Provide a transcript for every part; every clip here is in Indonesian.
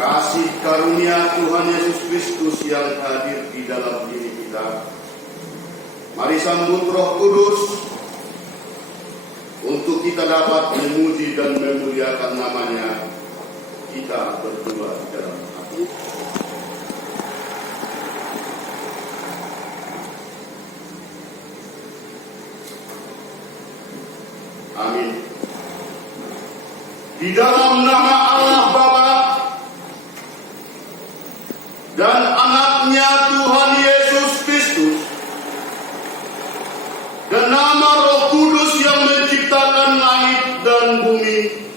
Kasih karunia Tuhan Yesus Kristus yang hadir di dalam diri kita. Mari sambut Roh Kudus untuk kita dapat memuji dan memuliakan namanya. Kita berdua di dalam hati. Amin. Di dalam nama Allah Bapa dan anaknya Tuhan Yesus Kristus dan nama Roh Kudus yang menciptakan langit dan bumi,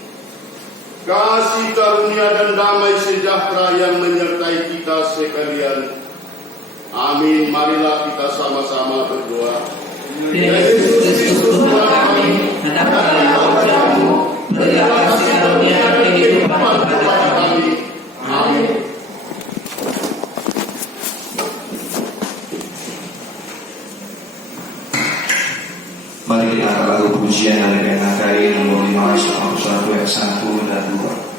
kasih karunia dan damai sejahtera yang menyertai kita sekalian. Amin. Marilah kita sama-sama berdoa. Yesus Kristus Tuhan kami, hendaklah Engkau berilah kasih karunia kehidupan kepada kami. Amin. Mari kita angkat lagu pujian dari PKKI nomor 551 ayat 1 dan 2.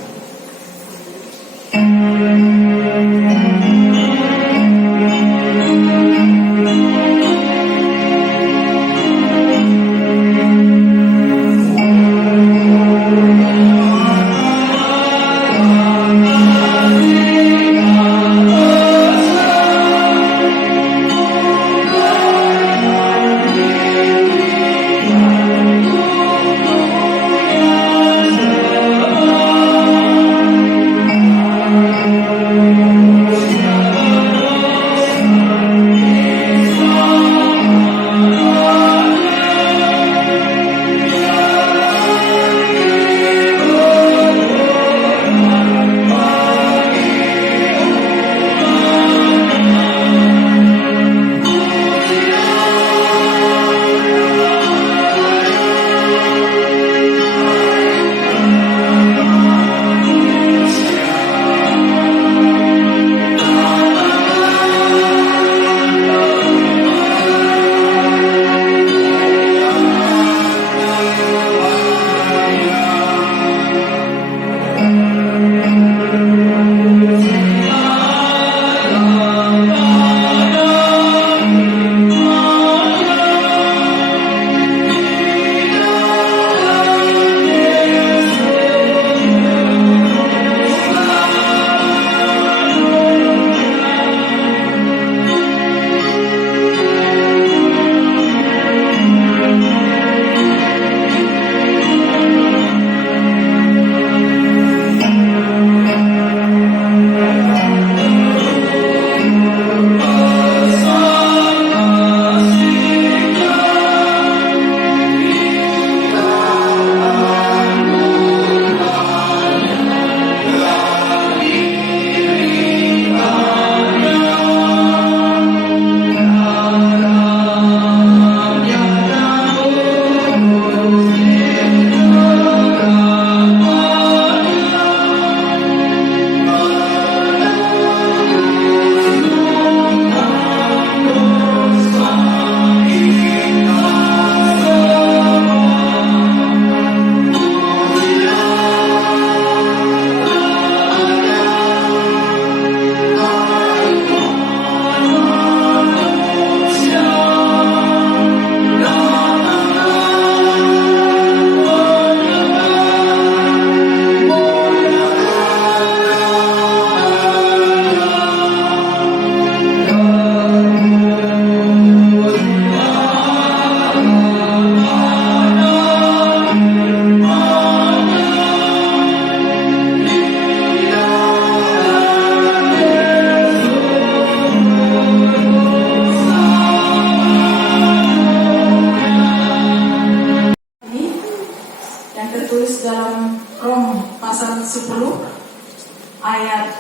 ayat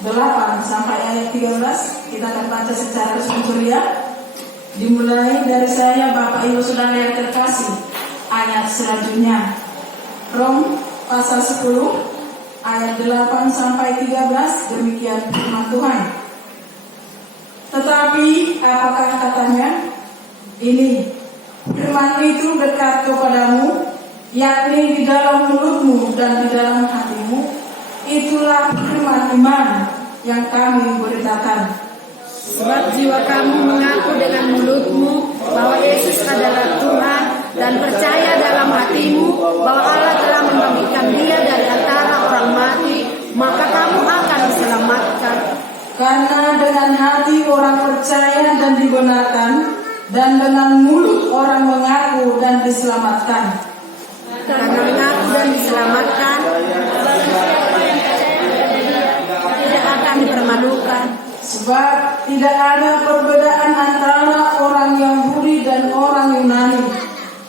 8 sampai ayat 13 kita akan baca secara resmi. Dimulai dari saya, Bapak Ibu Saudara yang terkasih. Ayat selanjutnya Rom pasal 10 ayat 8 sampai 13, demikian firman Tuhan. Tetapi apakah katanya? Ini firman itu dekat kepadamu, yakni di dalam mulutmu dan di dalam hatimu, Itulah firman iman yang kami beritakan. Sebab jiwa kamu mengaku dengan mulutmu bahwa Yesus adalah Tuhan dan percaya dalam hatimu bahwa Allah telah membangkitkan Dia dari antara orang mati, maka kamu akan diselamatkan. Karena dengan hati orang percaya dan dibenarkan, dan dengan mulut orang mengaku dan diselamatkan. Karena mengaku dan diselamatkan tidak akan dipermalukan. Sebab tidak ada perbedaan antara orang Yahudi dan orang Yunani,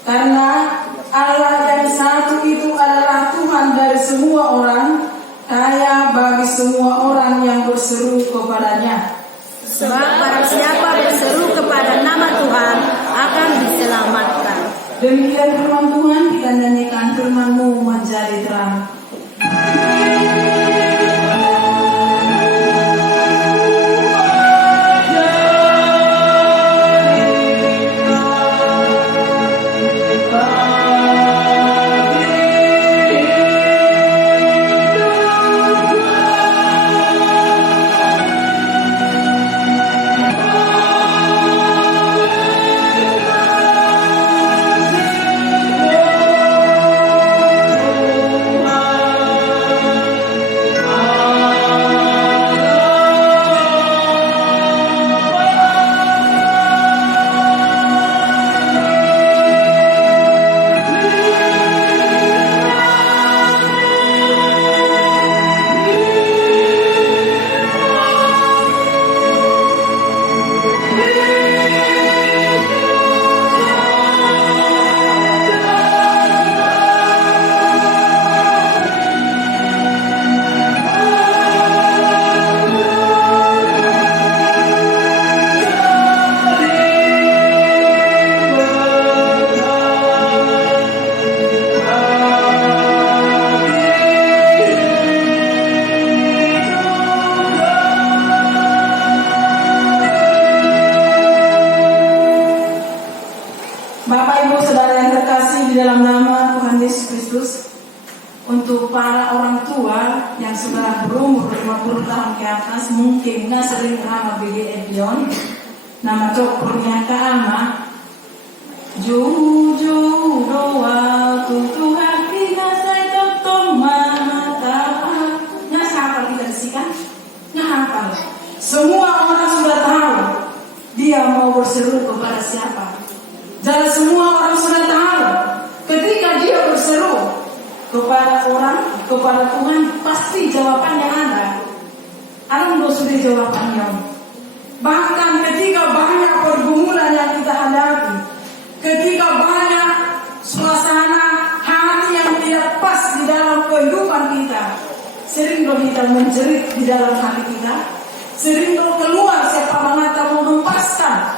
karena Allah yang satu itu adalah Tuhan dari semua orang, kaya bagi semua orang yang berseru kepadanya. Sebab barang siapa berseru kepada nama Tuhan akan diselamatkan. Demikian firman Tuhan, kita nyanyikan firman-Mu menjadi terang. Bapak Ibu Saudara yang terkasih di dalam nama Tuhan Yesus Kristus, untuk para orang tua yang sudah berumur 50 tahun ke atas, mungkin nggak sering nama BG Edion, nama Cok Pernyataan ama, jauh-jauh doa untuk hati nasai totong mata, nggak hafal kita disikan, nggak hafal. Semua orang sudah tahu dia mau berseru kepada siapa. Dan semua orang sudah tahu ketika dia berseru kepada orang, kepada Tuhan, pasti jawabannya ada. Ada nggak sudah jawabannya. Bahkan ketika banyak pergumulan yang kita hadapi, ketika banyak suasana hati yang tidak pas di dalam kehidupan kita, sering kita menjerit di dalam hati kita, sering keluar siapa mengata mau mempaskan.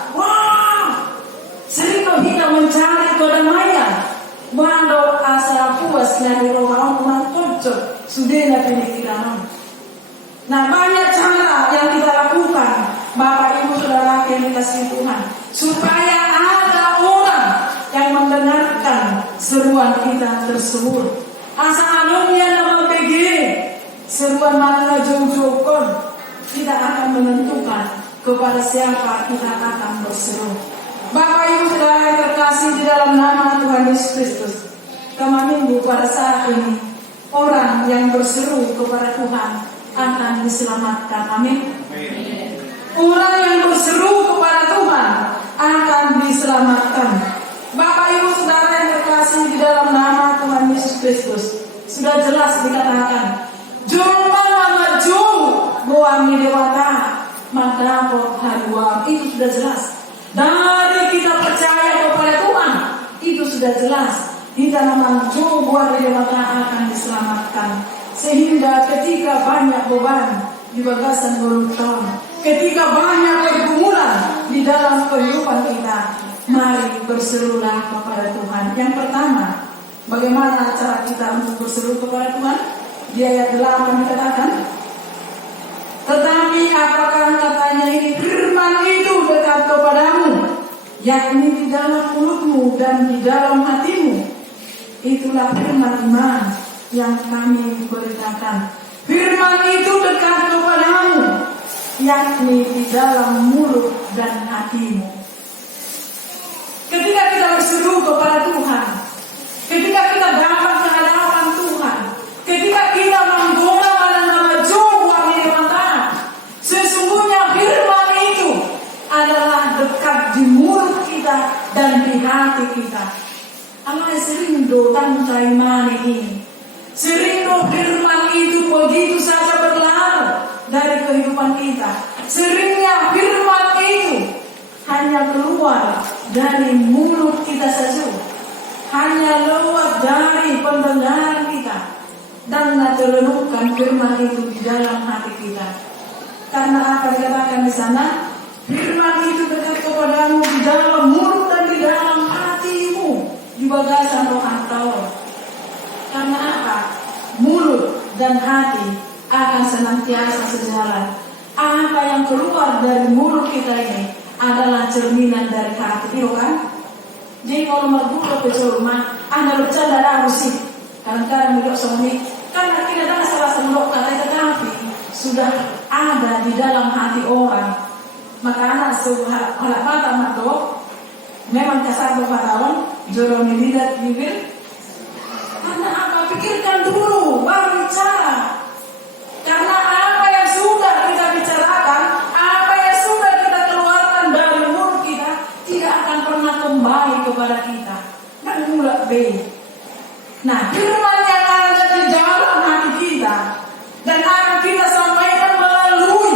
Sering kita mencari kedamaian, mando asa puas dari orang cocok sudah pilih kita. Nah, banyak cara yang kita lakukan, Bapak Ibu Saudara yang dikasihi Tuhan, supaya ada orang yang mendengarkan seruan kita tersebut. Asa anunya nama PG, seruan mana jauh-jauh tidak akan menentukan kepada siapa kita akan berseru. Bapak Ibu Saudara yang terkasih di dalam nama Tuhan Yesus Kristus, kami minggu pada saat ini orang yang berseru kepada Tuhan akan diselamatkan. Amin. Orang yang berseru kepada Tuhan akan diselamatkan. Bapak Ibu Saudara yang terkasih di dalam nama Tuhan Yesus Kristus, sudah jelas dikatakan, jomba maju boami dewata madapot haruam, itu sudah jelas. Dari kita percaya kepada Tuhan, itu sudah jelas. Kita memang coba dari mata akan diselamatkan. Sehingga ketika banyak beban di bagasan berutang, ketika banyak pergumulan di dalam kehidupan kita, mari berserulah kepada Tuhan. Yang pertama, bagaimana cara kita untuk berseru kepada Tuhan? Di ayat 8 dikatakan, tetapi apakah katanya ini firman itu dekat kepadamu, yakni di dalam mulutmu dan di dalam hatimu. Itulah firman iman yang kami beritakan. Firman itu dekat kepadamu, yakni di dalam mulut dan hatimu. Ketika kita berseru kepada Tuhan, ketika kita datang ke hadapan Tuhan, ketika kita menggoda pada nama Jehova Firman, sesungguhnya firman itu adalah dekat di mulut kita dan di hati kita. Alai sering do tangkai mani ini, sering do firman itu begitu saja berlalu dari kehidupan kita. Seringnya firman itu hanya keluar dari mulut kita saja, hanya lewat dari pendengaran kita, dan terrenungkan firman itu di dalam hati kita. Karena apa dikatakan di sana? Firman itu dekat kepadamu di dalam mulut dan di dalam hatimu, di bagasan rohan Taurat. Karena apa? Mulut dan hati akan senantiasa sejalan. Apa yang keluar dari mulut kita ini adalah cerminan dari hati, itu kan? Jadi kalau merbuka ke rumah, anda bercanda dah sih. Kadang-kadang hidup suami, karena tidak ada salah semua kata, tetapi sudah ada di dalam hati orang. Maka anak sebuah alat mata mato, memang kasar berpatawan, jorong lidat bibir. Karena apa? Pikirkan dulu, baru bicara. Karena apa yang sudah kita bicarakan, apa yang sudah kita keluarkan dari mulut kita, tidak akan pernah kembali kepada kita. Dan mulai baik. Nah, firman yang ada di dalam hati kita dan akan kita sampaikan melalui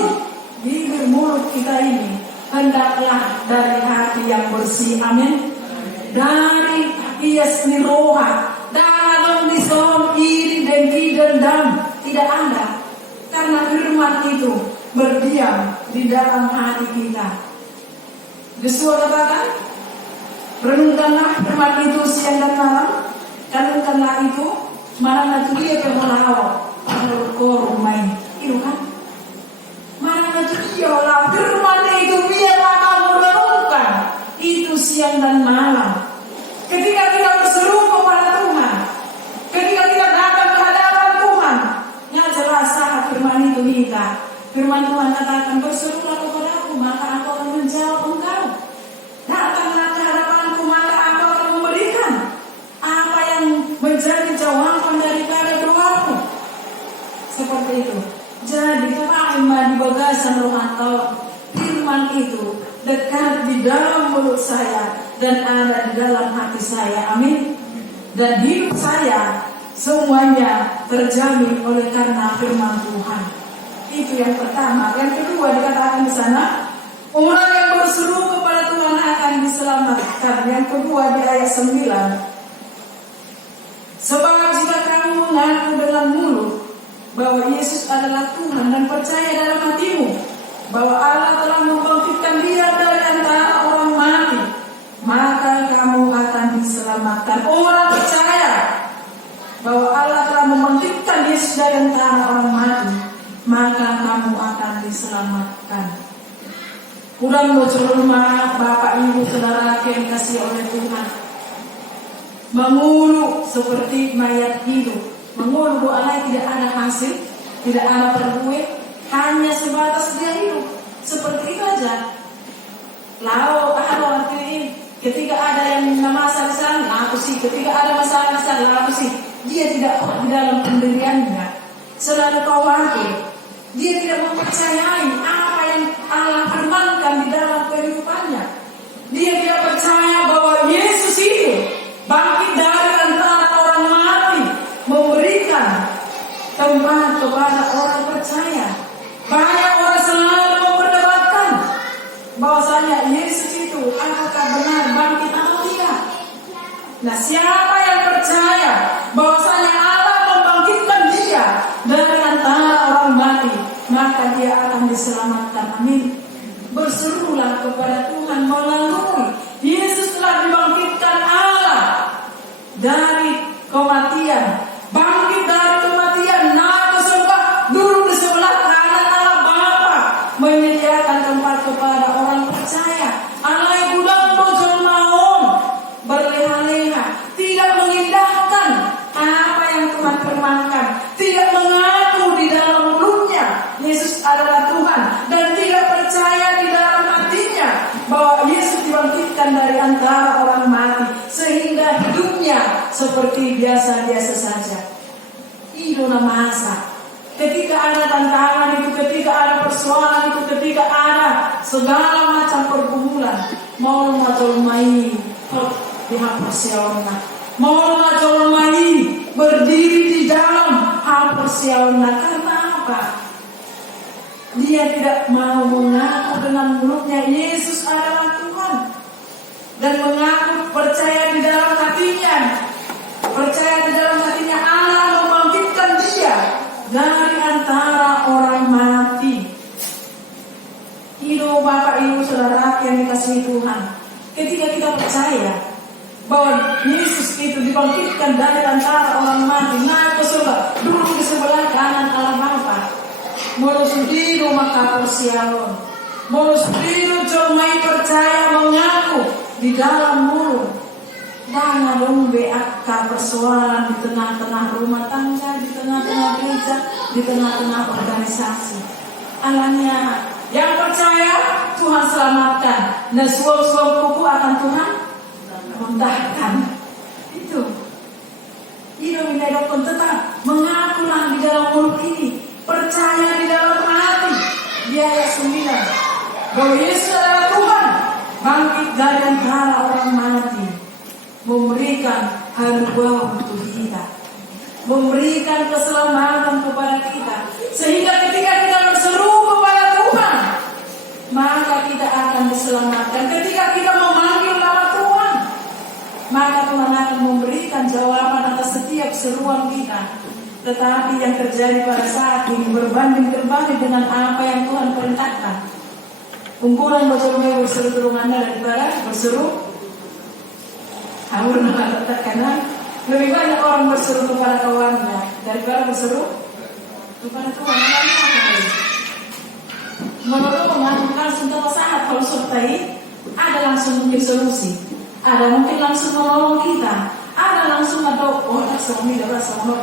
bibir mulut kita ini, hendaklah dari hati yang bersih, amin. Dari ias ni roha, dalam disom iri dengki dendam tidak ada. Karena firman itu berdiam di dalam hati kita. Yesus katakan, renungkanlah firman itu siang dan malam. Renungkanlah itu, mana nanti dia pemelawan, kalau korum main, itu kan? Mana nanti dia lah firman itu biarlah kamu renungkan itu siang dan malam. Ketika kita berseru kepada Tuhan, ketika kita datang ke hadapan Tuhan, yang jelas saat firman itu minta. Firman Tuhan katakan, berserulah kepadaku, maka aku akan menjawab engkau. Datanglah ke hadapanku, maka aku akan memberikan apa yang menjadi jawaban daripada doamu. Seperti itu. Jadi kemarin di bagasan rohan Taurat, firman itu dekat di dalam mulut saya dan ada di dalam hati saya, amin. Dan hidup saya semuanya terjamin oleh karena firman Tuhan. Itu yang pertama. Yang kedua dikatakan di sana, orang yang berseru kepada Tuhan akan diselamatkan. Yang kedua di ayat 9. Sebab jika kamu mengaku dengan mulut bahwa Yesus adalah Tuhan dan percaya dalam hatimu bahwa Allah telah membangkitkan Dia dari antara orang mati, maka kamu akan diselamatkan. Orang percaya bahwa Allah telah membangkitkan Yesus dari antara orang mati, maka kamu akan diselamatkan. Kurang bercerita Bapak Ibu Saudara yang kasih oleh Tuhan, mengulu seperti mayat hidup. Mengulu doa tidak ada hasil, tidak ada perbuatan, hanya sebatas dia hidup. Seperti itu aja. Lalu artinya ketika ada yang masalah sana, lalu sih. Ketika ada masalah lalu sih. Dia tidak di dalam pendiriannya, selalu khawatir. Dia tidak mempercayai apa yang Allah firmankan di dalam kehidupannya. Dia tidak percaya bahwa Yesus itu bangkit dari antara orang mati, memberikan tempat kepada orang percaya. Banyak orang selalu memperdebatkan bahwasanya Yesus itu apakah benar bangkit atau tidak. Nah, siapa yang percaya bahwasanya Allah membangkitkan Dia dari antara orang mati, maka dia akan diselamatkan. Amin. Berserulah kepada Tuhan melalui Yesus telah dibangkitkan Allah dari kematian, bangkit dari kematian, naik ke surga, duduk di sebelah kanan Allah Bapa, menyediakan tempat kepada orang percaya. Alai gudang dojol maon, berleha-leha, tidak mengindahkan apa yang Tuhan firmankan, tidak mengaku di dalam dibangkitkan dari antara orang mati, sehingga hidupnya seperti biasa-biasa saja. Itu masa. Ketika ada tantangan itu, ketika ada persoalan itu, ketika ada segala macam pergumulan, mau macam main pihak persiawana, mau macam main berdiri di dalam hal persiawana. Karena apa? Dia tidak mau mengaku dengan mulutnya Yesus adalah Tuhan, dan mengaku percaya di dalam hatinya, Allah membangkitkan dia dari antara orang mati. Hidup Bapak Ibu Saudara yang dikasihi Tuhan, ketika kita percaya bahwa Yesus itu dibangkitkan dari antara orang mati, naik ke surga, duduk di sebelah kanan Allah Bapa, menuju maka persiawan, menuju jomai percaya mengaku di dalam mulut. Jangan dong BAK persoalan di tengah-tengah rumah tangga, di tengah-tengah gereja, di tengah-tengah organisasi. Alangnya yang percaya Tuhan selamatkan, dan suap-suap kuku akan Tuhan muntahkan. Itu menjadi tetap mengakulah di dalam mulut ini, percaya di dalam hati. Di ayat 9 bahwa Yesus adalah Tuhan, bangkit dari antara orang mati, memberikan haruan untuk kita, memberikan keselamatan kepada kita, sehingga ketika kita berseru kepada Tuhan, maka kita akan diselamatkan. Ketika kita memanggil nama Tuhan, maka Tuhan akan memberikan jawaban atas setiap seruan kita. Tetapi yang terjadi pada saat ini berbanding terbalik dengan apa yang Tuhan perintahkan. Kumpulan berseru berseru turunannya daripada berseru Amur karena lebih banyak orang berseru kepada kawannya daripada berseru kepada Tuhan. Menurut mengajukan sentuh saat kalau sertai, ada langsung mungkin solusi, ada mungkin langsung menolong kita, ada langsung ada suami dan suami.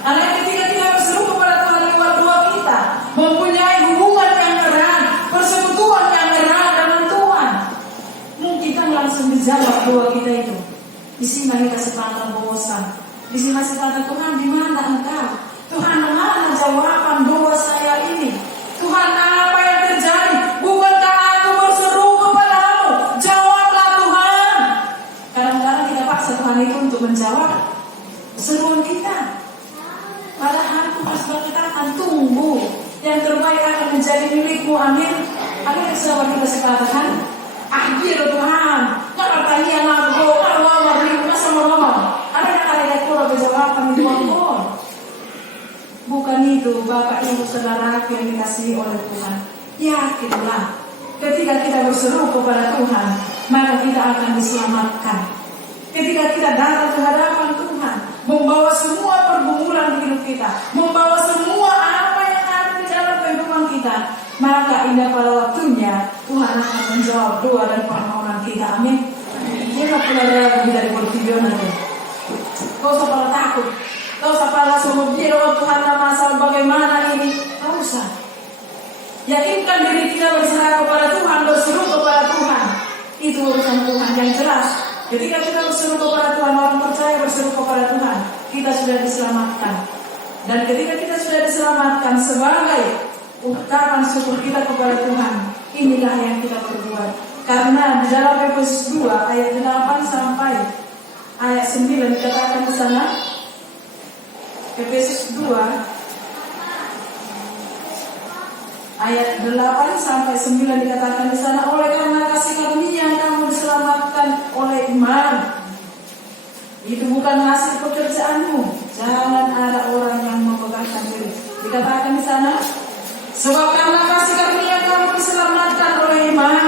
Ada ketika kita berseru kepada Tuhan lewat doa kita, mempunyai hubungan yang erat, persekutuan yang erat dengan Tuhan, mungkin kan langsung dijawab doa kita itu. Di sini kita sepakat bosan. Di sini masih kata Tuhan, di mana Engkau? Tuhan, mana jawaban doa saya ini? Tuhan, apa yang terjadi? Bukankah aku berseru kepadamu? Jawablah Tuhan. Kadang-kadang kita paksa Tuhan itu untuk menjawab seruan kita. Padahal Tuhan berkata, tunggu, yang terbaik akan menjadi milikmu. Amin. Amin. Sahabat kita sekatakan, akhir Tuhan. Kalau tanya aku, kalau mau beri sama mama, ada yang ada kurang berjawaban di Tuhan. Bukan itu, Bapak Ibu Saudara yang dikasihi oleh Tuhan. Yakinlah, ketika kita berseru kepada Tuhan, maka kita akan diselamatkan. Ketika kita datang ke hadapan Tuhan, membawa semua pergumulan hidup kita, membawa semua apa yang ada di dalam kehidupan kita, maka indah pada waktunya Tuhan akan menjawab doa dan permohonan kita. Amin. Jangan pernah ragu dari bertujuan itu. Kau usah pada takut, kau usah pada semua biar Tuhan masalah bagaimana ini. Kau usah. Yakinkan diri kita berserah kepada Tuhan, berseru kepada Tuhan. Itu urusan Tuhan yang jelas. Ketika kita berseru kepada Tuhan, orang percaya berseru kepada Tuhan, kita sudah diselamatkan. Dan ketika kita sudah diselamatkan sebagai ungkapan syukur kita kepada Tuhan, inilah yang kita perbuat. Karena di dalam Efesus 2 ayat 8 sampai ayat 9 dikatakan di sana, Efesus 2 ayat 8 sampai 9 dikatakan di sana, oleh karena kasih karunia kamu diselamatkan oleh iman. Itu bukan hasil pekerjaanmu. Jangan ada orang yang membanggakan diri. Dikatakan di sana, sebab karena kasih karunia kamu diselamatkan oleh iman.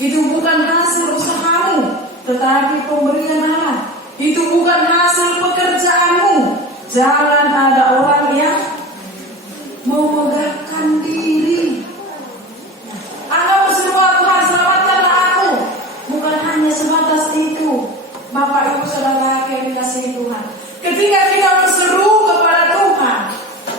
Itu bukan hasil usahamu, tetapi pemberian Allah. Itu bukan hasil pekerjaanmu. Jangan ada orang yang memegahkan diri. Anda berseru, Tuhan selamatkanlah aku. Bukan hanya sebatas itu, Bapak Ibu Saudara yang dikasihi Tuhan. Ketika kita berseru kepada Tuhan,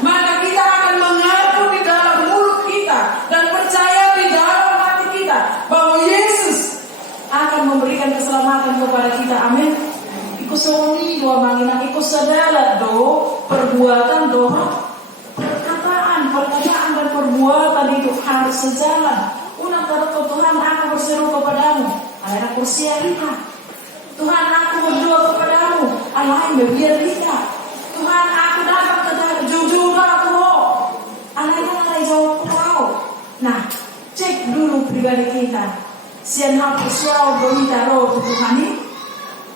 maka kita akan mengaku di dalam mulut kita dan percaya di dalam hati kita bahwa Yesus akan memberi soni dua mangina ikut sadala do perbuatan do perkataan dan perbuatan itu harus sejalan. Unang kata Tuhan, aku berseru kepadamu, akhirnya kursialika. Tuhan, aku berdoa kepadamu, alain berbiarika. Tuhan, aku dapat kata jujur aku, alain jawab kau. Nah, cek dulu pribadi kita. Sian hapus suau berita roh Tuhan ini.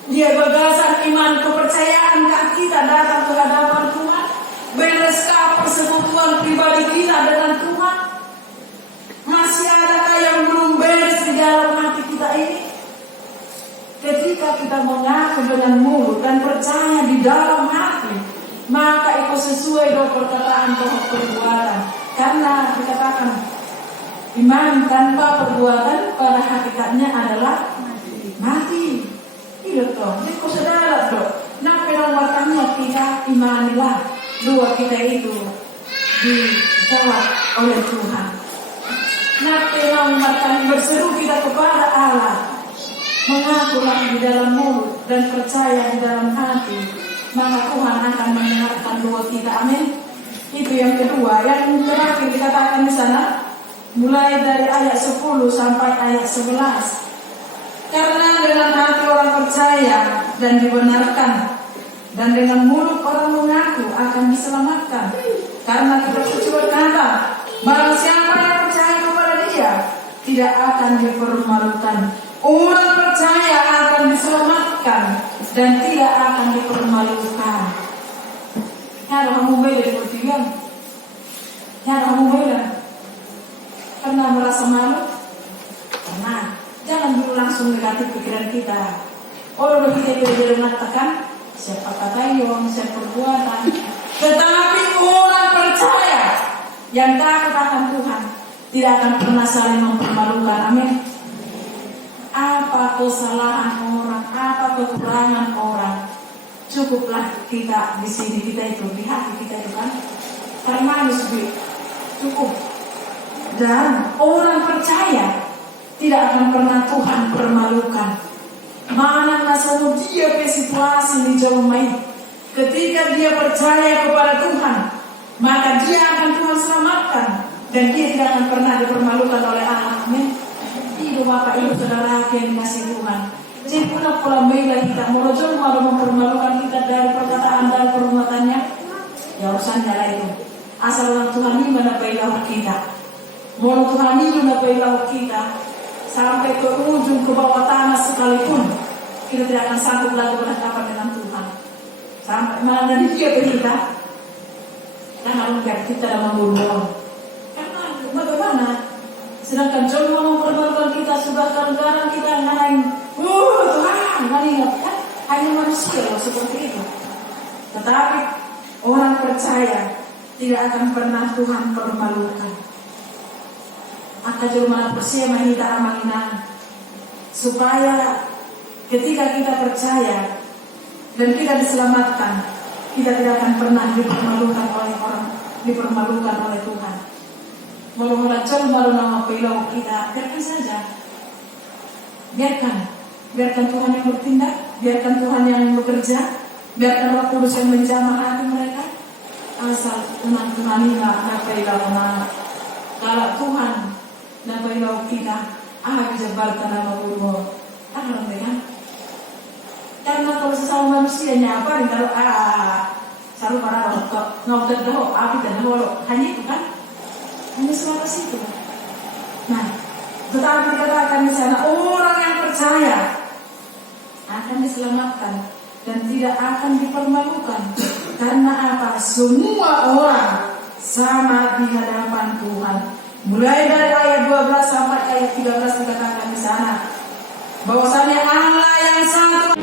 Dia berdasar iman kepercayaan kita datang ke hadapan Tuhan. Beneskah persekutuan pribadi kita dengan Tuhan? Masih adakah yang belum beres di dalam hati kita ini? Ketika kita mengaku dengan mulut dan percaya di dalam hati, maka itu sesuai dengan perkataan atau perbuatan. Karena dikatakan iman tanpa perbuatan pada hakikatnya adalah mati. Iya toh, jadi kau sadar toh. Nah, perawatannya kita imanilah dua kita itu dijawab oleh Tuhan. Nah, perawatannya berseru kita kepada Allah, mengakulah di dalam mulut dan percaya di dalam hati, maka Tuhan akan mendengarkan doa kita. Amin. Itu yang kedua. Yang terakhir dikatakan di sana, mulai dari ayat 10 sampai ayat 11. Karena dengan hati orang percaya dan dibenarkan, dan dengan mulut orang mengaku akan diselamatkan. Karena kitab suci berkata, barang siapa yang percaya kepada Dia tidak akan dipermalukan. Orang percaya akan diselamatkan dan tidak akan dipermalukan. Ada kamu beda bertiga. Ada kamu beda. Pernah merasa malu? Pernah. Jangan dulu langsung negatif pikiran kita. Orang kita belajar mengatakan siapa kata yang siapa perbuatan. Tetapi orang percaya yang takut akan Tuhan tidak akan pernah saling mempermalukan. Amin. Apa kesalahan orang, apa kekurangan orang, cukuplah kita di sini, kita itu di hati kita itu kan. Termanus cukup. Dan orang percaya tidak akan pernah Tuhan permalukan. Mana nasamu dia ke situasi di jauh main. Ketika dia percaya kepada Tuhan, maka dia akan Tuhan selamatkan dan dia tidak akan pernah dipermalukan oleh Allah. Amin. Ibu bapak ibu saudara yang dikasih Tuhan. Jadi pula bela kita merojol malu mempermalukan kita dari perkataan dan perbuatannya. Ya urusannya lah itu. Asal orang Tuhan ini menampailah kita. Mau Tuhan ini menampailah kita. Sampai ke ujung ke bawah tanah sekalipun kita tidak akan sanggup lagi berhadapan dengan Tuhan. Sampai mana dari dia ke kita? Jangan lupa kita dalam membunuh. Karena bagaimana? Sedangkan John mau mempermalukan kita sudah kadang-kadang kita ngalahin. Tuhan, ingat kan? Hanya manusia loh seperti itu. Tetapi orang percaya tidak akan pernah Tuhan permalukan. Maka jurumana persia mahita amanginan, supaya ketika kita percaya dan kita diselamatkan, kita tidak akan pernah dipermalukan oleh orang, dipermalukan oleh Tuhan. Mula-mula malu nama pilau kita, biarkan saja, biarkan Tuhan yang bertindak, biarkan Tuhan yang bekerja, biarkan Roh Kudus yang menjamah hati mereka. Asal Tuhan ini nak pilau mana, kalau Tuhan na pailaw kita, bisa balta na mabulo. Ano lang kan? Karena kalau sesama manusia apa rin kalau saru para ngautat daho, api dan daho, hanya itu kan? Hanya sebatas itu. Nah, tetapi dikatakan di sana orang yang percaya akan diselamatkan dan tidak akan dipermalukan. Karena apa? Semua orang sama di hadapan Tuhan. Mulai dari ayat 12 sampai ayat 13 dikatakan di sana bahwasanya Allah yang satu.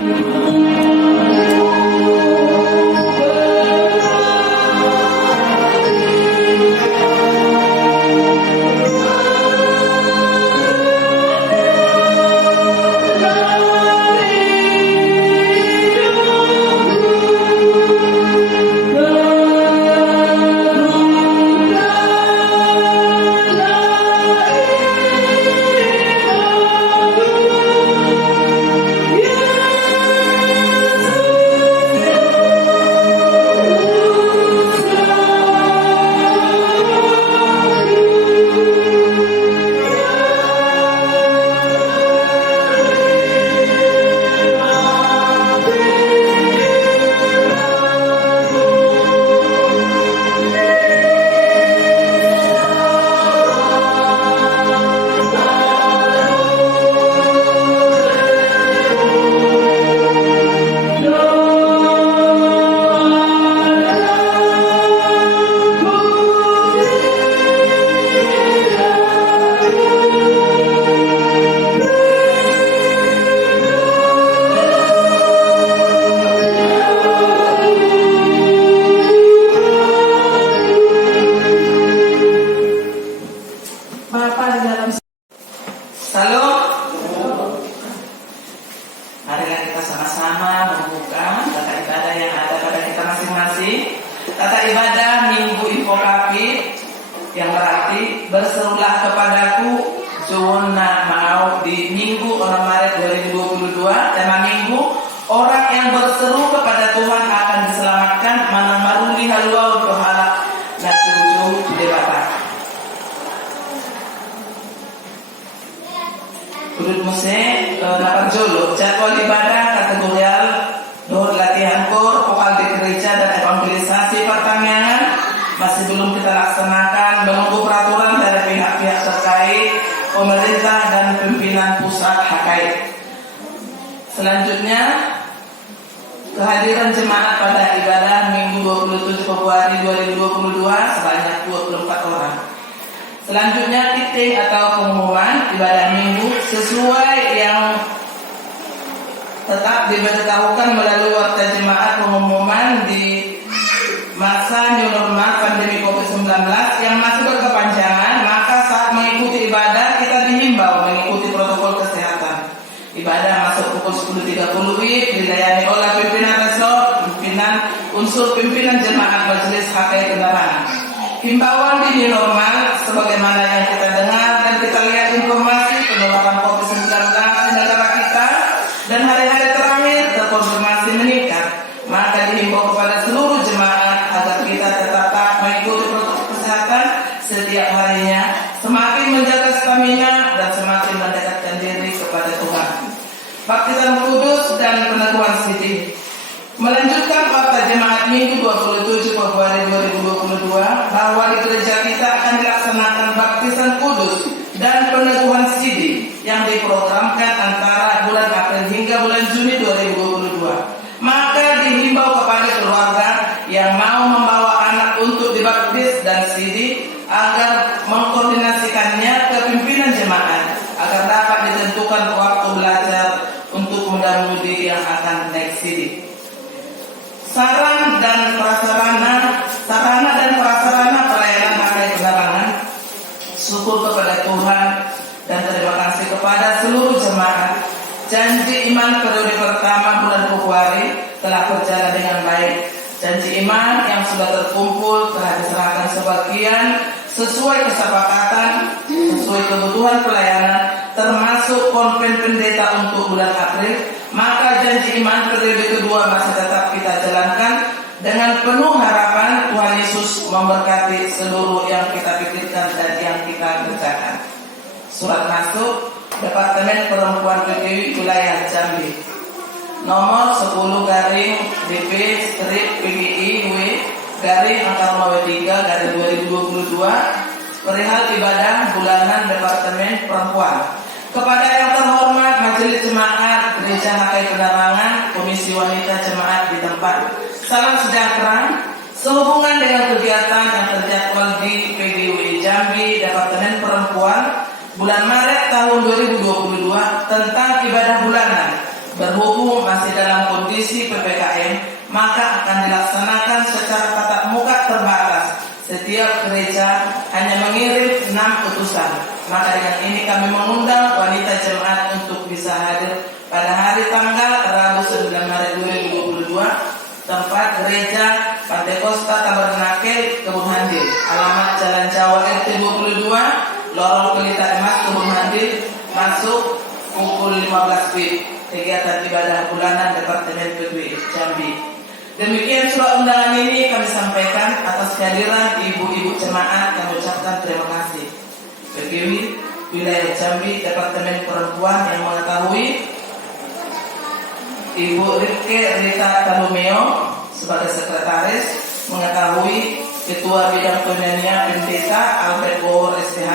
yang berarti berserulah kepadaku Jona mau di Minggu 6 Maret 2022. Tema Minggu, orang yang berseru kepada Tuhan akan diselamatkan. Mana maruli halua untuk halak na tujuh debata. Kudut muse lapar jolo jadwal ibadah kategorial dohor latihan kor vokal di gereja dan evangelisasi pertanian masih belum kita laksanakan, menunggu peraturan dari pihak-pihak terkait, pemerintah dan pimpinan pusat HKI. Selanjutnya, kehadiran jemaat pada ibadah Minggu 27 Februari 2022 sebanyak 24 orang. Selanjutnya, titik atau pengumuman ibadah Minggu sesuai yang tetap diberitahukan melalui warta jemaat pengumuman di masa new normal pandemi COVID-19 yang masih berkepanjangan. Maka saat mengikuti ibadah kita dihimbau mengikuti protokol kesehatan. Ibadah masuk pukul 10.30 WIB, dilayani oleh pimpinan resort, unsur pimpinan jemaat majelis HKI Penerangan. Himbauan di new normal sebagaimana yang kita dengar dan kita lihat informasi penularan COVID-19 di negara kita dan hari-hari terakhir terkonfirmasi meningkat. Maka dihimbau kepada seluruh jemaat agar kita tetap mengikuti protokol kesehatan setiap harinya, semakin menjaga stamina dan semakin mendekatkan diri kepada Tuhan. Baptisan kudus dan peneguhan sidi. Melanjutkan waktu jemaat Minggu 27 Februari 2022 bahwa di gereja kita akan dilaksanakan baptisan kudus dan peneguhan sidi yang diprogramkan antara bulan April hingga bulan Juni 2022. Maka dihimbau kepada keluarga yang mau membawa anak untuk dibaptis dan sidi agar mengkoordinasikannya ke pimpinan jemaat agar dapat ditentukan waktu belajar untuk muda-mudi yang akan naik sidi. Sarana dan prasarana pelayanan HKI Penerangan. Syukur kepada Tuhan dan terima kasih kepada seluruh jemaat. Janji iman periode pertama bulan Februari telah berjalan dengan baik. Janji iman yang sudah terkumpul telah diserahkan sebagian sesuai kesepakatan, sesuai kebutuhan pelayanan, termasuk konven pendeta untuk bulan April. Maka janji iman periode kedua masih tetap kita jalankan dengan penuh harapan Tuhan Yesus memberkati seluruh yang kita pikirkan dan yang kita kerjakan. Surat masuk Departemen Perempuan PGWI Wilayah Jambi nomor 10/PGI-W/2022 perihal ibadah bulanan Departemen Perempuan. Kepada yang terhormat Majelis Jemaat Gereja HKI Penerangan, Komisi Wanita Jemaat di tempat, salam sejahtera. Sehubungan dengan kegiatan yang terjadwal di PGWI Jambi Departemen Perempuan bulan Maret tahun 2022 tentang ibadah bulanan, berhubung masih dalam kondisi PPKM, maka akan dilaksanakan secara tatap muka terbatas. Setiap gereja hanya mengirim 6 utusan. Maka dengan ini kami mengundang wanita jemaat untuk bisa hadir pada hari tanggal Rabu 9 Maret 2022, tempat gereja Pantai Kosta Tabernakel Kebun Handil, alamat Jalan Jawa RT 22, Lorong Pelita Emas Kebun Handil, masuk pukul 15 WIB. Kegiatan ibadah bulanan Departemen PGWI Jambi. Demikian surat undangan ini kami sampaikan atas kehadiran ibu-ibu jemaat. Kami ucapkan terima kasih. PGWI Wilayah Jambi Departemen Perempuan yang mengetahui Ibu Rita Talumeo sebagai sekretaris, mengetahui Ketua Bidang Pembinaan Pendeta Albert Bowor SPH,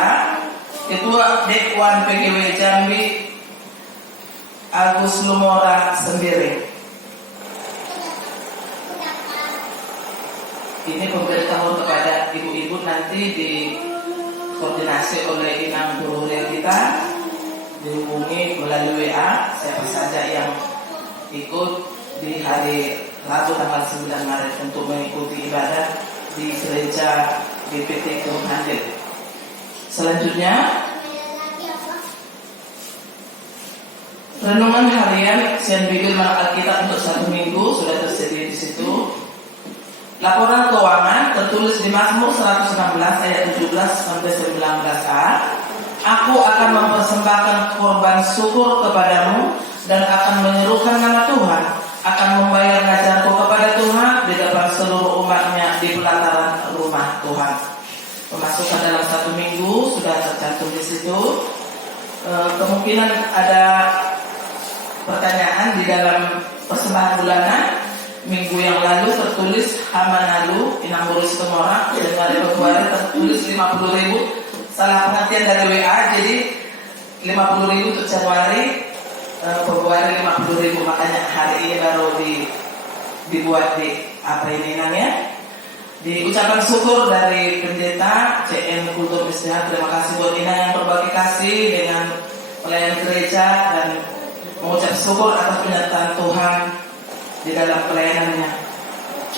Ketua Dekwan PGWI Jambi Agus Lumora sendiri. Ini pemberitahuan kepada ibu-ibu nanti dikoordinasi oleh inang guru kita, dihubungi melalui WA siapa saja yang ikut di hari Rabu tanggal 9 Maret untuk mengikuti ibadah di gereja GPT Kebun Handil. Selanjutnya renungan harian Sian Bigil Alkitab untuk 1 minggu sudah tersedia di situ. Laporan keuangan tertulis di Mazmur 116 ayat 17 sampai 19a. Aku akan mempersembahkan korban syukur kepadamu dan akan menyerukan nama Tuhan, akan membayar najarku kepada Tuhan di depan seluruh umatnya di pelataran rumah Tuhan. Pemasukan dalam 1 minggu sudah tercantum di situ. Kemungkinan ada pertanyaan di dalam persembahan bulanan. Minggu yang lalu tertulis Hamanalu Inang Burus Kemora, Januari Februari tertulis 50.000. Salah pengertian dari WA, jadi 50.000 untuk Januari, Februari 50.000. Makanya hari ini baru dibuat di apa ini namanya, di ucapan syukur dari pendeta CM Kultur Istihad. Terima kasih buat Ina yang berbagi kasih dengan pelayan gereja dan mengucap syukur atas penyertaan Tuhan di dalam pelayanannya.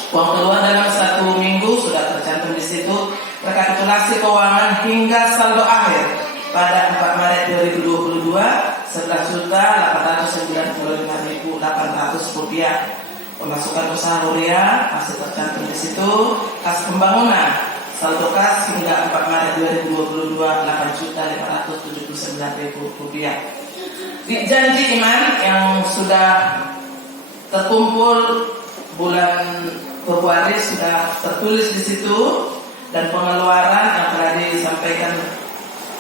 Uang keluar dalam 1 minggu sudah tercantum di situ. Rekapitulasi keuangan hingga saldo akhir pada 4 Maret 2022 11.895.800 rupiah. Pemasukan usaha Huria masih tercantum di situ. Kas pembangunan saldo kas hingga 4 Maret 2022 8.579.000 rupiah. Di janji iman yang sudah terkumpul bulan Februari sudah tertulis di situ, dan pengeluaran yang telah disampaikan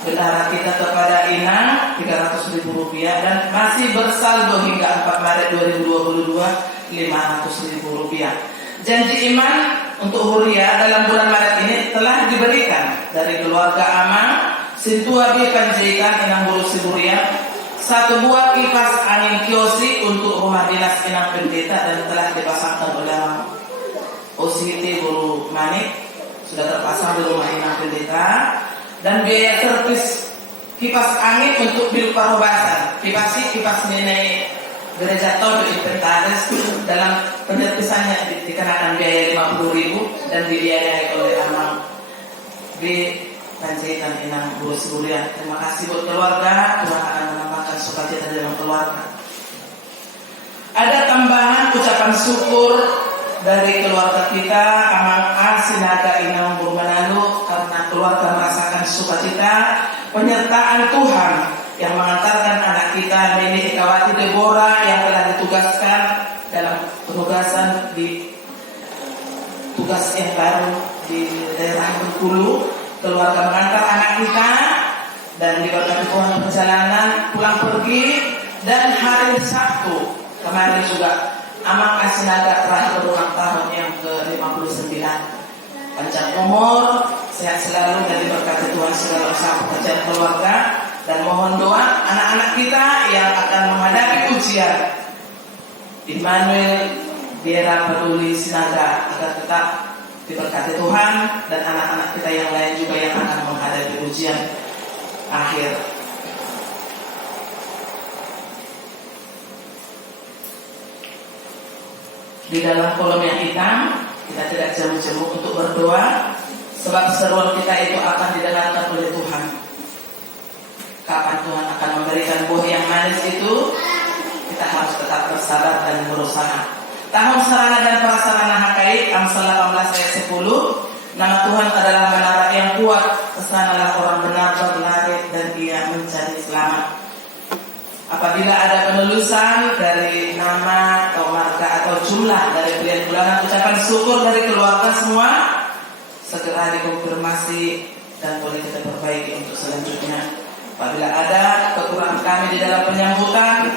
bendahara kita kepada Inang 300.000 rupiah dan masih bersaldo hingga 4 Maret 2022 500.000 rupiah. Janji iman untuk Huria dalam bulan Maret ini telah diberikan dari keluarga Amang, Sintuabi Panjaikan Inang Bulu Siburia, 1 buah kipas angin kiosi untuk rumah dinas Inang Pendeta dan telah dipasangkan oleh OCT Bulu Manik, sudah terpasang di rumah Inang Pendeta. Dan biaya servis kipas angin untuk bilik parobasan, kipas nilai gereja Todo Inventaris dalam penyerpisannya dikenakan biaya 50.000 dan dibiayai oleh Amang di Panjaitan Inang Bulu Siburia. Terima kasih buat keluarga, Tuhan akan menambahkan sukacita dalam keluarga. Ada tambahan ucapan syukur dari keluarga kita Amang A Sinaga Inang Burmanalu karena keluarga merasakan sukacita penyertaan Tuhan yang mengantarkan anak kita Meni Ekawati Deborah yang telah ditugaskan dalam penugasan di tugas yang baru di daerah Bengkulu. Keluarga mengantar anak kita dan diberkati Tuhan perjalanan pulang pergi. Dan hari Sabtu kemarin juga Amang Asinaga terakhir berulang tahun yang ke-59. Panjang umur, sehat selalu dan diberkati Tuhan segala usaha pekerjaan keluarga. Dan mohon doa anak-anak kita yang akan menghadapi ujian, Immanuel Biera Peduli Sinaga, agar tetap diberkati Tuhan, dan anak-anak kita yang lain juga yang akan menghadapi ujian akhir. Di dalam kolom yang hitam kita tidak jemu-jemu untuk berdoa, sebab seruan kita itu akan didengarkan oleh Tuhan. Kapan Tuhan akan memberikan buah yang manis itu, kita harus tetap bersabar dan berusaha. Tahun sarana dan prasarana Hakai Amsal 18 ayat 10. Nama Tuhan adalah menara yang kuat, kesanalah orang benar berlari dan dia mencari selamat. Apabila ada penulisan dari nama atau marga atau jumlah dari pilihan bulanan ucapan syukur dari keluarga semua, segera dikonfirmasi dan boleh kita perbaiki untuk selanjutnya. Apabila ada kekurangan kami di dalam penyambutan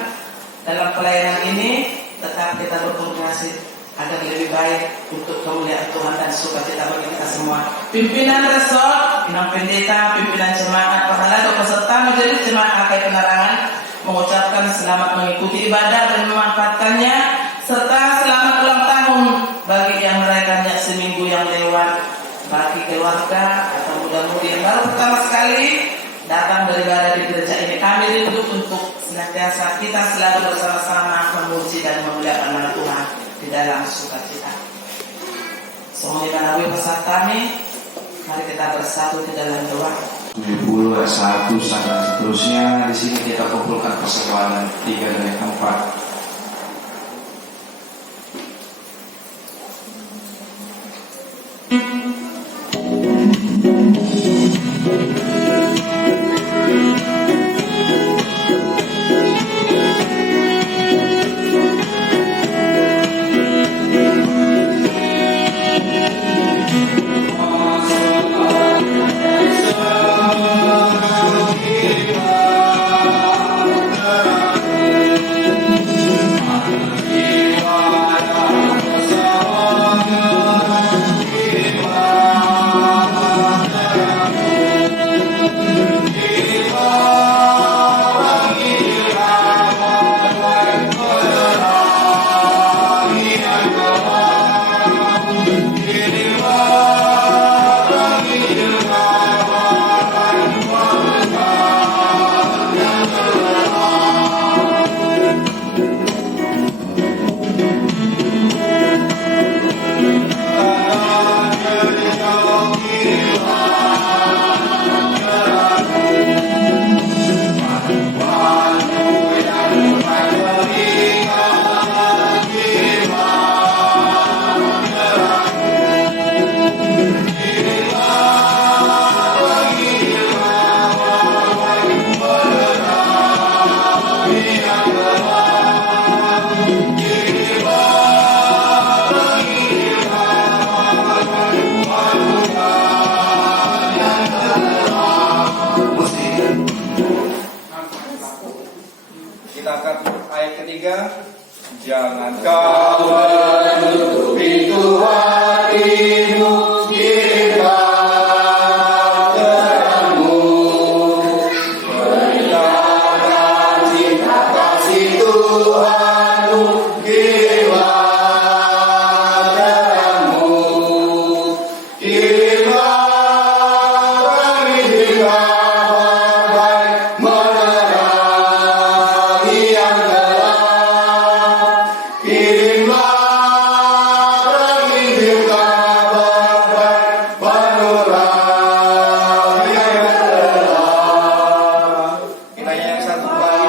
dalam pelayanan ini, tetap kita berkoordinasi agar lebih baik untuk kemuliaan Tuhan dan sukacita bagi kita semua. Pimpinan resort, Inang Pendeta, pimpinan jemaat, pahala dan peserta majelis jemaat Hakai Penerangan mengucapkan selamat mengikuti ibadah dan memanfaatkannya, serta selamat ulang tahun bagi yang merayakannya seminggu yang lewat. Bagi keluarga atau muda-mudi yang baru pertama sekali datang beribadah di gereja ini, kami rindu untuk senantiasa kita selalu bersama-sama memuji dan memuliakan nama Tuhan di dalam sukacita. Semua dimanapun peserta kami, mari kita bersatu di dalam doa. 70 ayat 1 sampai seterusnya. Di sini kita kumpulkan persembahan 3 dan 4. Jangan kau menutup pintu hatimu, kirimlah terangmu. Beritakan cinta kasih Tuhanmu, kirimlah terangmu. Kirimlah terang Injil kabar baik, menerangi yang gelap. Kirimlah terang Injil kabar baik, menerangi yang gelap. Kita yang satu kali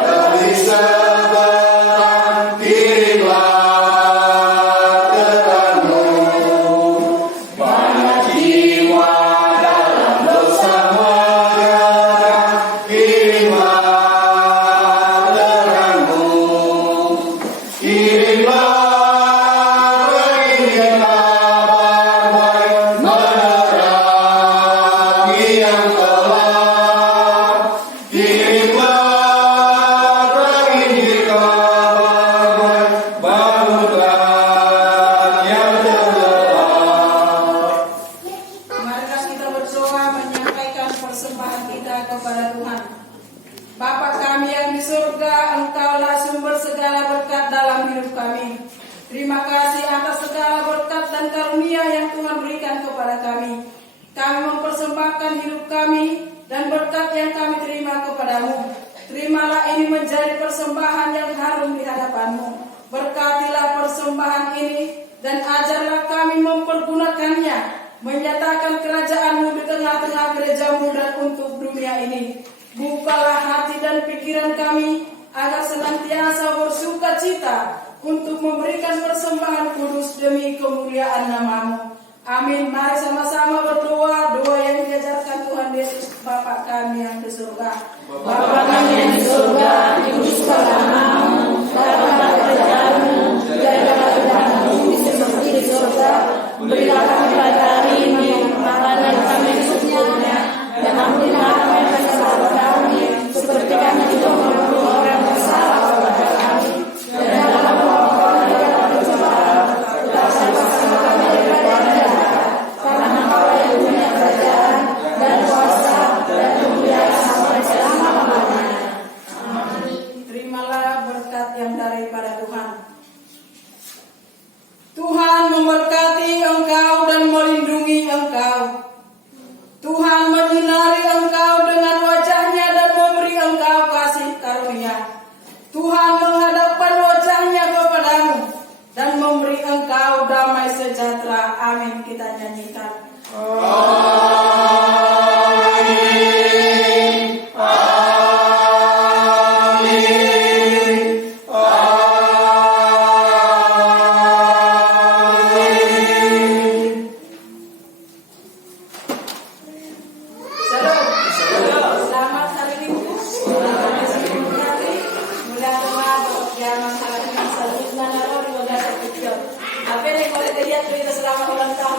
dari seberang, kirimlah terangmu. Banyak jiwa dalam dosa menyerah, kirimlah terangmu. Kirimlah terang Injil kabar baik, menerangi yang gelap. Kirimlah terang Injil kabar baik, bangunkan yang tergelap. Marilah kita berdoa menyampaikan persembahan kita kepada Tuhan. Bapa kami yang di surga, Engkaulah sumber segala berkat dalam hidup kami. Terima kasih atas segala berkat dan karunia yang Tuhan berikan kepada kami. Kami mempersembahkan hidup kami dan berkat yang kami terima kepadamu. Terimalah ini menjadi persembahan yang harum di hadapan-Mu. Berkatilah persembahan ini dan ajarlah kami mempergunakannya, menyatakan kerajaan-Mu di tengah-tengah gereja-Mu dan untuk dunia ini. Bukalah hati dan pikiran kami agar senantiasa bersuka cita untuk memberikan persembahan kudus demi kemuliaan nama-Mu. Amin. Mari sama-sama berdoa doa yang diajarkan Tuhan Yesus, Bapa kami yang di surga. Bapa kami yang di surga, dikuduskanlah namamu, datanglah kerajaanmu, jadilah kehendakmu di bumi seperti di surga. Berilah kami pada hari ini makanan yang kami secukupnya, dan ampunilah kami kesalahan kami, seperti kami juga mengampuni orang yang bersalah kepada kami. Dan janganlah membawa kami ke dalam pencobaan, tetapi lepaskanlah kami daripada yang jahat. Karena Engkau yang punya kerajaan dan kuasa dan kemuliaan sampai selama-lamanya. Terimalah berkat yang daripada Tuhan. Tuhan memberkati engkau dan melindungi engkau. Tuhan menyinari engkau dengan wajahnya dan memberi engkau kasih karunia. Tuhan menghadapkan wajahnya kepadamu dan memberi engkau damai sejahtera. Amin. Kita nyanyikan. Selamat hari Minggu. Mudah-mudahan jangan salah dengan selanjutnya naruh di bagasi kecil. Apa yang boleh dilihat berita selamat ulang tahun.